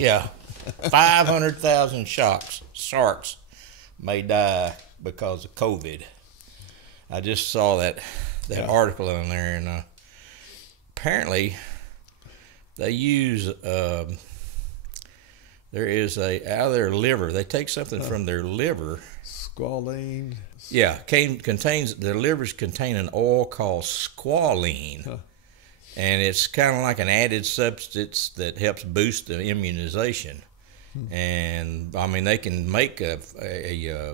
Yeah, 500,000 sharks may die because of COVID. I just saw that article in there, and apparently they use there is out of their liver. They take something from their liver. Squalene. Yeah, their livers contain an oil called squalene, and it's kind of like an added substance that helps boost the immunization. And I mean, they can make they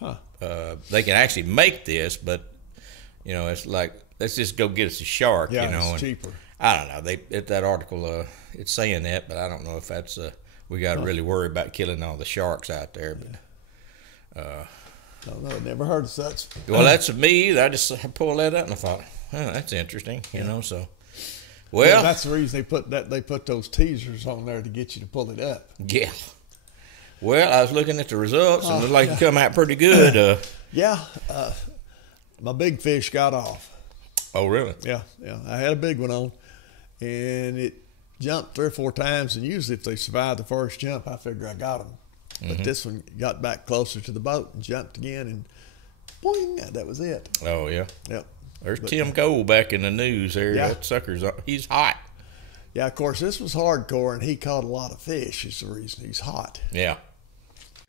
can actually make this, but you know, it's like, let's just go get us a shark. Yeah, you know, it's cheaper. I don't know. That article, it's saying that, but I don't know if that's we got to really worry about killing all the sharks out there. But I don't know. Never heard of such. well, that's me either. I just pulled that up and I thought, oh, that's interesting. You know, so well, that's the reason they put that. They put those teasers on there to get you to pull it up. Yeah. Well, I was looking at the results and it looked like it come out pretty good. My big fish got off. Oh, really? Yeah. I had a big one on, and it jumped 3 or 4 times. And usually, if they survive the first jump, I figure I got them. But this one got back closer to the boat and jumped again, and boing, that was it. Oh, yeah. Yep. There's Tim Cole back in the news there. Yeah. That sucker's, he's hot. Yeah, of course, this was hardcore, and he caught a lot of fish is the reason he's hot. Yeah.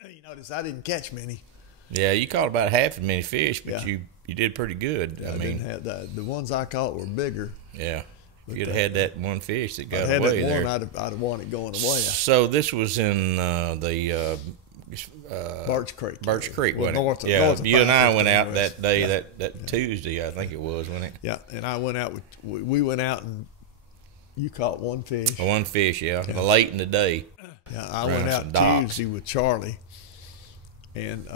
You notice I didn't catch many. Yeah, you caught about half as many fish, but you did pretty good. I mean, didn't have the ones I caught were bigger. Yeah. If you'd have had that one fish that got I'd away had there. I'd have wanted going away. So this was in the Birch Creek. Birch Creek, Well, wasn't it? north of you and I went 515 out west. that day, that Tuesday, I think it was, wasn't it? Yeah, and I went out we went out and you caught one fish. One fish, late in the day. Yeah, I went out Tuesday with Charlie, and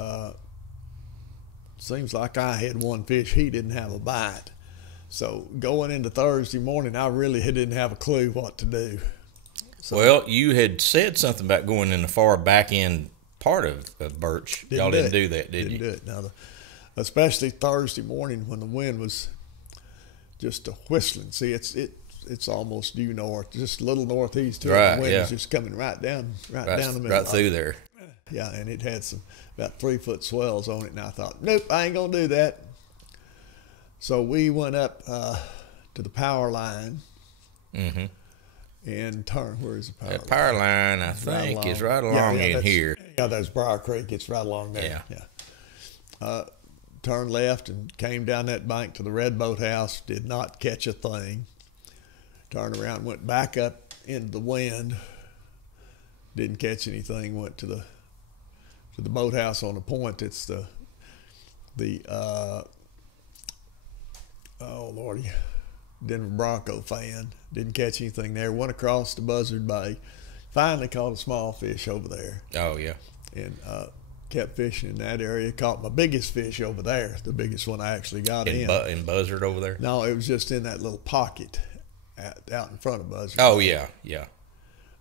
seems like I had one fish. He didn't have a bite. So going into Thursday morning, I really didn't have a clue what to do. So, well, you had said something about going in the far back end part of Birch. Y'all didn't do that, did you? Didn't do it. Now, especially Thursday morning when the wind was just a whistling. See, it's almost due north, just a little northeast here. Right, the wind yeah. was just coming right down the middle. Right through there. Yeah, and it had about 3-foot swells on it, and I thought, nope, I ain't gonna do that. So we went up to the power line and turned. Where is the power line? That power line, I think, is right along in here. Yeah, there's Briar Creek. It's right along there. Yeah. Turned left and came down that bank to the Red Boat House. Did not catch a thing. Turned around, went back up into the wind. Didn't catch anything. Went to the boathouse on the point. It's the oh Lordy, Denver Bronco fan. Didn't catch anything there. Went across the Buzzard Bay. Finally caught a small fish over there. Oh, yeah. And kept fishing in that area. Caught my biggest fish over there. The biggest one I actually got in Buzzard over there? No, it was just in that little pocket out in front of Buzzard. Oh, yeah.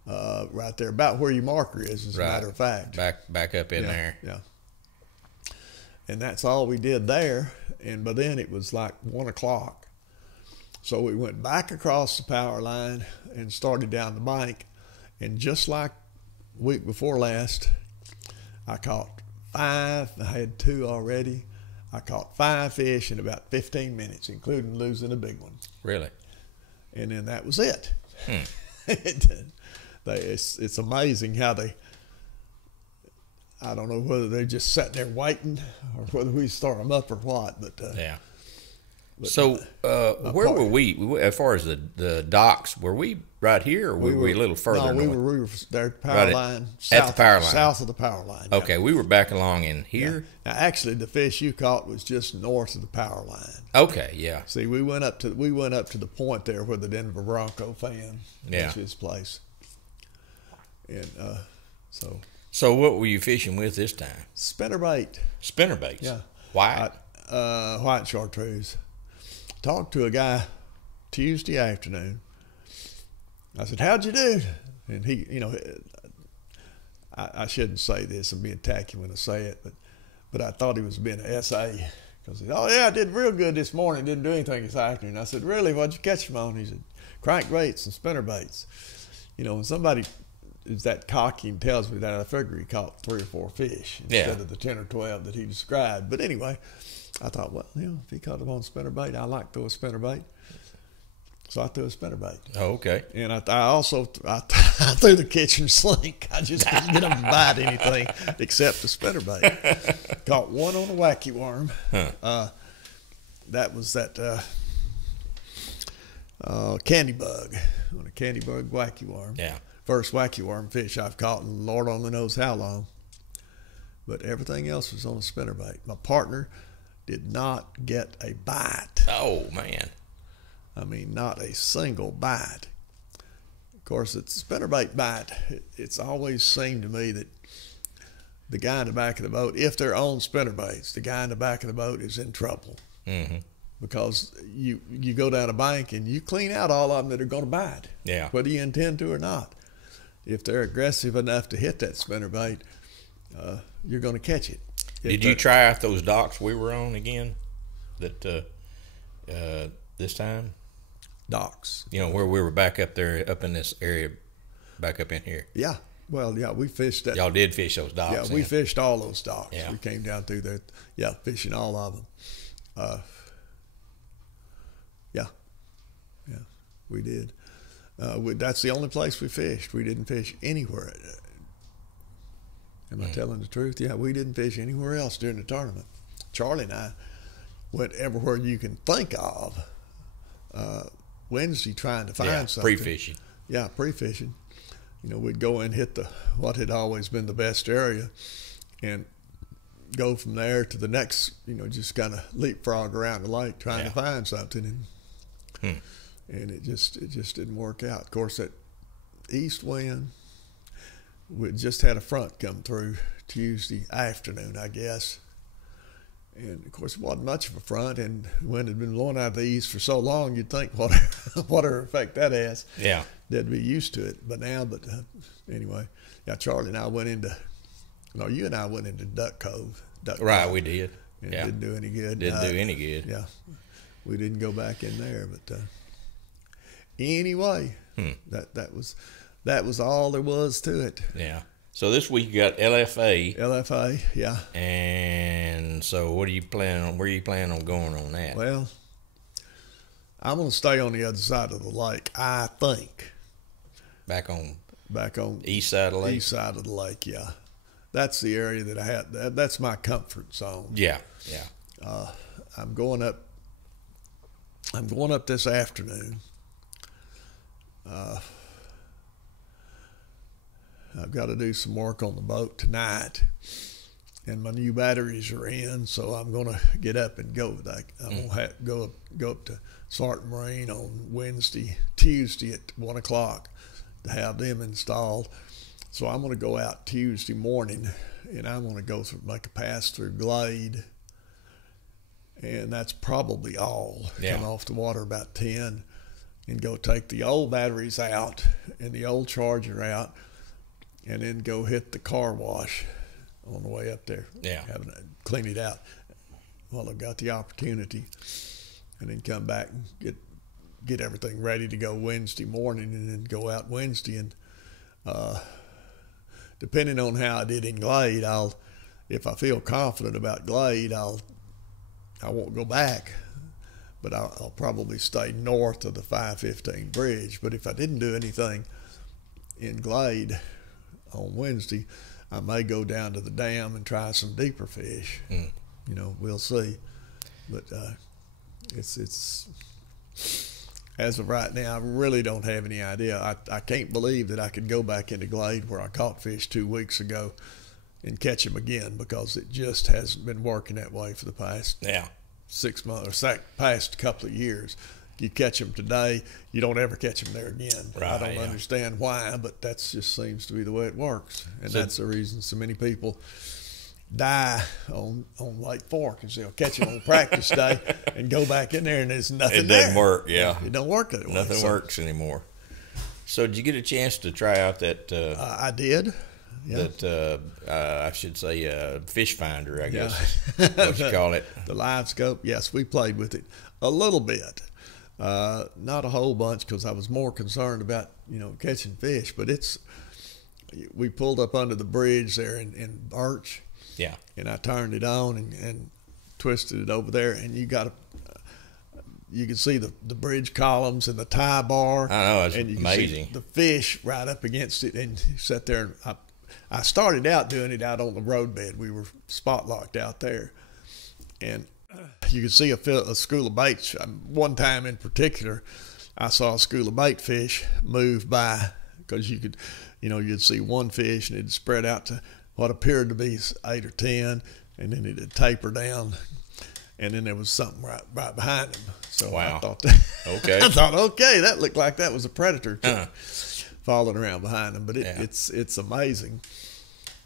Right there, about where your marker is, as a matter of fact. Back up in there. Yeah. And that's all we did there. And by then it was like 1 o'clock. So we went back across the power line and started down the bank. And just like week before last, I caught 5. I had 2 already. I caught 5 fish in about 15 minutes, including losing a big one. Really? And then that was it. It's amazing how I don't know whether they're just sitting there waiting or whether we start them up or what. But yeah. So where were we as far as the docks? Were we right here, or were we a little further north? We were there at the power line. At the power line. South of the power line. Okay, yeah. we were back along in here. Yeah. Now, actually, the fish you caught was just north of the power line. Okay, yeah. See, we went up to the point there where the Denver Bronco fan was his place. And So what were you fishing with this time? Spinnerbait. Spinnerbaits? Yeah. White? White chartreuse. Talked to a guy Tuesday afternoon. I said, how'd you do? And he, I shouldn't say this. I'm being tacky when I say it, but I thought he was being an SA. Because he said, oh, yeah, I did real good this morning. Didn't do anything this afternoon. I said, really? What'd you catch them on? He said, crankbaits and spinnerbaits. When somebody is that cocking tells me that I figure he caught 3 or 4 fish instead of the 10 or 12 that he described. But anyway, I thought, well, if he caught them on spinnerbait, I like to throw a spinnerbait. So I threw a spinnerbait. Oh, okay. And I also I threw the kitchen sink. I just couldn't get them to bite anything except the spinnerbait. Caught one on a wacky worm. Huh. That was that candy bug, on a candy bug wacky worm. Yeah. First wacky worm fish I've caught in Lord only knows how long. But everything else was on a spinnerbait. My partner did not get a bite. Oh, man. I mean, not a single bite. Of course, it's a spinnerbait bite. It's always seemed to me that the guy in the back of the boat, if they're on spinnerbaits, the guy in the back of the boat is in trouble. Mm-hmm. Because you go down a bank and you clean out all of them that are going to bite, Yeah. whether you intend to or not. If they're aggressive enough to hit that spinnerbait, you're going to catch it. Did you try out those docks we were on again? That this time? Docks. Where we were back up there, up in this area, back up in here. Yeah. Well, yeah, we fished that. Y'all did fish those docks. Yeah, we fished all those docks. Yeah. We came down through there. Yeah, fishing all of them. Yeah, we did. That's the only place we fished. We didn't fish anywhere. Am I telling the truth? Yeah, we didn't fish anywhere else during the tournament. Charlie and I went everywhere you can think of. Wednesday trying to find something. Pre-fishing. Yeah, pre-fishing. We'd go and hit what had always been the best area and go from there to the next, just kind of leapfrog around the lake trying to find something. And it just didn't work out. Of course, that east wind, we just had a front come through Tuesday afternoon, I guess. And, of course, it wasn't much of a front, and the wind had been blowing out of the east for so long, you'd think whatever effect that has. Yeah. They'd be used to it. But anyway, yeah, Charlie and I went into Duck Cove. Right, we did. And it didn't do any good. Didn't do any good. Yeah. We didn't go back in there. But anyway, that was all there was to it. Yeah. So this week you got LFA. LFA, yeah. And so what are you planning on? Where are you planning on going on that? Well, I'm going to stay on the other side of the lake, I think. Back on east side of the lake? East side of the lake, yeah. That's the area that I had. That's my comfort zone. Yeah, yeah. I'm going up this afternoon. I've got to do some work on the boat tonight, and my new batteries are in, so I'm going to get up and go. I'm going to go up to Sarton Marine on Tuesday at 1 o'clock to have them installed. So I'm going to go out Tuesday morning, and I'm going to make a pass through Glade, and that's probably all. Yeah. Come off the water about 10 and go take the old batteries out and the old charger out, and then go hit the car wash on the way up there. Yeah. Clean it out while I've got the opportunity, and then come back and get everything ready to go Wednesday morning, and then go out Wednesday. And depending on how I did in Glade, if I feel confident about Glade, I won't go back, but I'll probably stay north of the 515 bridge. But if I didn't do anything in Glade on Wednesday, I may go down to the dam and try some deeper fish. We'll see. But it's as of right now, I really don't have any idea. I can't believe that I could go back into Glade where I caught fish 2 weeks ago and catch them again, because it just hasn't been working that way for the past 6 months or past couple of years. You catch them today, you don't ever catch them there again. Right, I don't understand why, but that just seems to be the way it works. And that's the reason so many people die on Lake Fork, is they'll catch it on practice day and go back in there and there's nothing there. It doesn't work, yeah. It don't work that way. Nothing works anymore. So did you get a chance to try out that? I did. Yeah. That I should say fish finder, I guess is what you call it. The live scope. Yes, we played with it a little bit. Not a whole bunch, because I was more concerned about catching fish. But we pulled up under the bridge there in Birch. Yeah. And I turned it on and twisted it over there, and you can see the bridge columns and the tie bar. I know, it's and you amazing. Can see the fish right up against it, and you sat there. And I started out doing it out on the roadbed. We were spot locked out there, and you could see a school of baits. One time in particular, I saw a school of bait fish move by, because you'd see one fish and it'd spread out to what appeared to be 8 or 10, and then it'd taper down, and then there was something right behind them. So wow. I thought, okay. I thought, okay, that looked like that was a predator following around behind them. But it's amazing.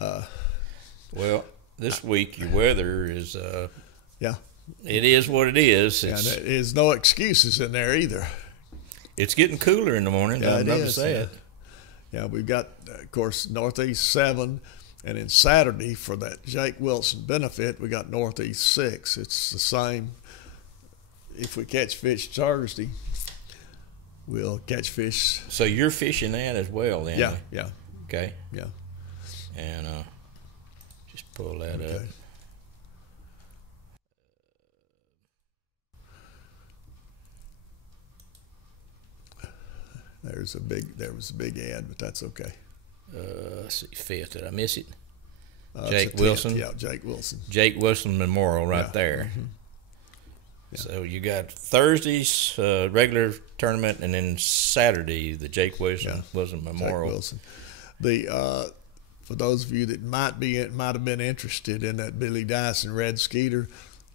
Well, this week your weather is yeah. It is what it is. And there's no excuses in there either. It's getting cooler in the morning. Yeah, I'd love to is. say it. Yeah, we've got, of course, northeast 7, and then Saturday for that Jake Wilson benefit, we got northeast 6. It's the same. If we catch fish Thursday, we'll catch fish. So you're fishing that as well, then? Yeah. Okay. Yeah. And just pull that up. There was a big ad, but that's okay. Let's see, 5th. Did I miss it? Jake Wilson. Yeah, Jake Wilson. Jake Wilson Memorial right there. Mm-hmm. Yeah. So you got Thursday's regular tournament, and then Saturday the Jake Wilson Memorial. Jake Wilson. For those of you that might have been interested in that Billy Dyson Red Skeeter,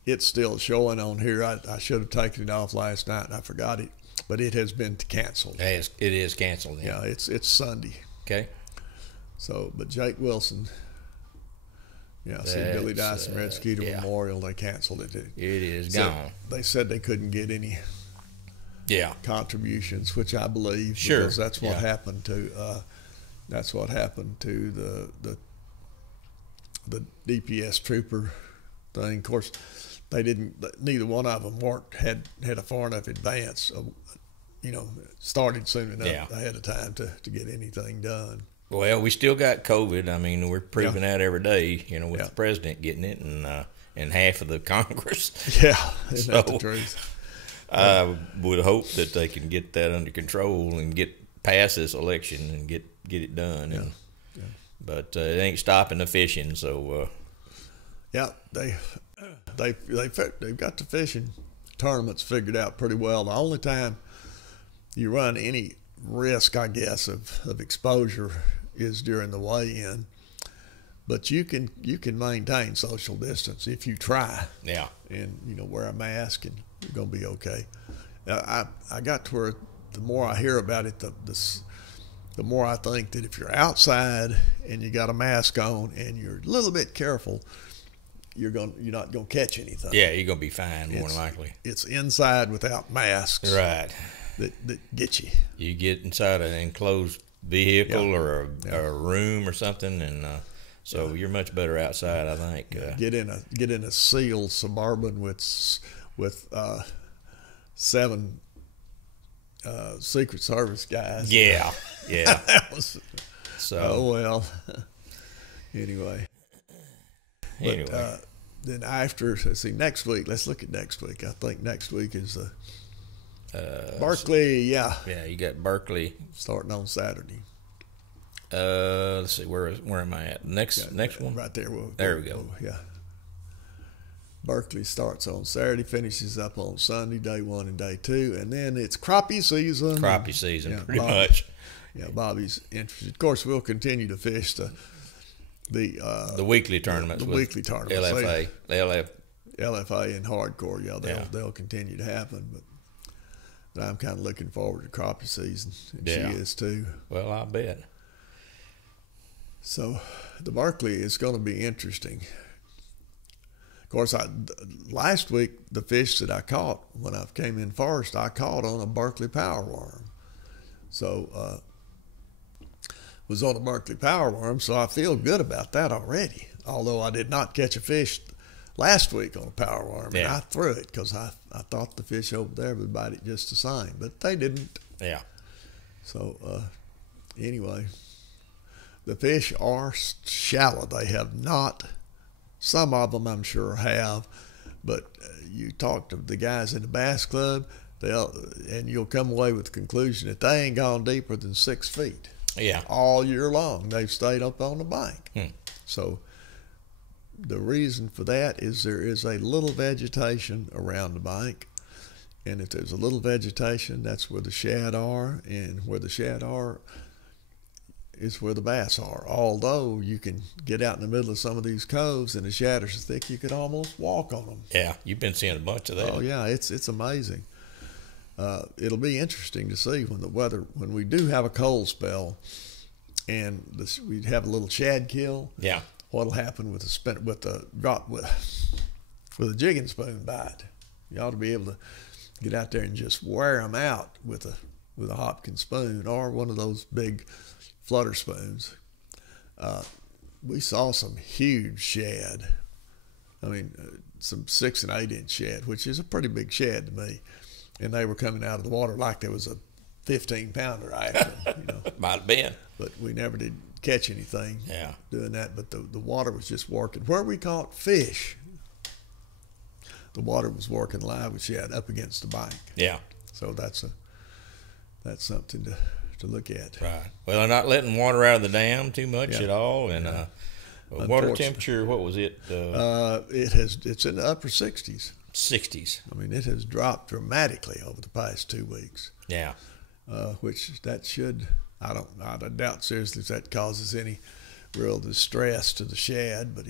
it's still showing on here. I should have taken it off last night and I forgot it, but it has been canceled. It is canceled. Yeah, it's Sunday. Okay. So, but Jake Wilson. Yeah, see Billy Dyson Red Skeeter Memorial, they canceled it. It is gone. They said they couldn't get any contributions, which I believe, because that's what happened to the DPS trooper thing. Of course, they didn't. Neither one of them had a far enough advance. Started soon enough ahead of time to get anything done. Well, we still got COVID. I mean, we're proving that every day, with the president getting it and half of the Congress. Yeah, isn't that the truth? I would hope that they can get that under control and get past this election and get it done. Yeah. But it ain't stopping the fishing, so. They've got the fishing tournaments figured out pretty well. The only time you run any risk, I guess, of exposure is during the weigh-in, but you can maintain social distance if you try. Yeah. And wear a mask, and you're gonna be okay. I got to where the more I hear about it, the more I think that if you're outside and you got a mask on and you're a little bit careful, you're not gonna catch anything. Yeah, you're gonna be fine, more than likely. It's inside without masks. Right. That get you. You get inside an enclosed vehicle or a room or something, and so you're much better outside, I think. Get in a sealed Suburban with 7 Secret Service guys. Yeah. So. Oh well. Anyway. Then after, next week. Let's look at next week. I think next week is Berkeley. Yeah, you got Berkeley starting on Saturday. Let's see, where am I at? Next one right there. There we go. Yeah. Berkeley starts on Saturday, finishes up on Sunday, day 1 and day 2, and then it's crappie season. Pretty much. Yeah, Bobby's interested. Of course, we'll continue to fish the weekly tournaments. Weekly tournaments. LFA and hardcore. Yeah, they'll continue to happen, but I'm kind of looking forward to crappie season, and she is too. Well, I bet. So the Berkeley is going to be interesting. Of course, last week the fish that I caught when I came in first, I caught on a Berkeley power worm. So was on a Berkeley power worm, so I feel good about that already. Although I did not catch a fish last week on a power worm, and I threw it because I thought the fish over there would bite it just the same, but they didn't. Yeah. So anyway, The fish are shallow. They have not. Some of them, I'm sure, have, but you talk to the guys in the bass club, and you'll come away with the conclusion that they ain't gone deeper than 6 feet. Yeah. All year long, they've stayed up on the bank. Hmm. So the reason for that is there is a little vegetation around the bank, and if there's a little vegetation, that's where the shad are, and where the shad are is where the bass are. Although you can get out in the middle of some of these coves and the shad are so thick you could almost walk on them. Yeah, you've been seeing a bunch of that. Oh yeah, it's amazing. It'll be interesting to see when we do have a cold spell, and we have a little shad kill. Yeah. What'll happen with a jigging spoon bite? You ought to be able to get out there and just wear them out with a Hopkins spoon or one of those big flutter spoons. We saw some huge shad. I mean, some 6 and 8 inch shad, which is a pretty big shad to me. And they were coming out of the water like there was a 15-pounder after them, Might have been. But we never did catch anything doing that. But the water was just working. Where we caught fish, the water was working live with shad up against the bank. Yeah. So that's something to look at. Right. Well, they're not letting water out of the dam too much at all, and water temperature. What was it? It's in the upper 60s. 60s. I mean, it has dropped dramatically over the past 2 weeks. Yeah. Which that should. I doubt seriously if that causes any real distress to the shad, but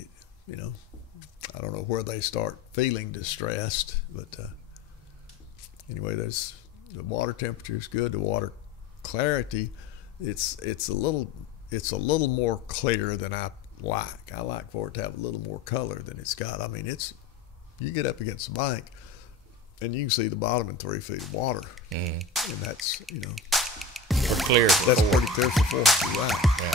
I don't know where they start feeling distressed. But anyway, the water temperature is good. The water clarity, it's a little more clear than I like. I like for it to have a little more color than it's got. I mean, you get up against the bank and you can see the bottom in 3 feet of water, and that's Pretty clear. That's pretty clear for 4 feet. Right. Yeah.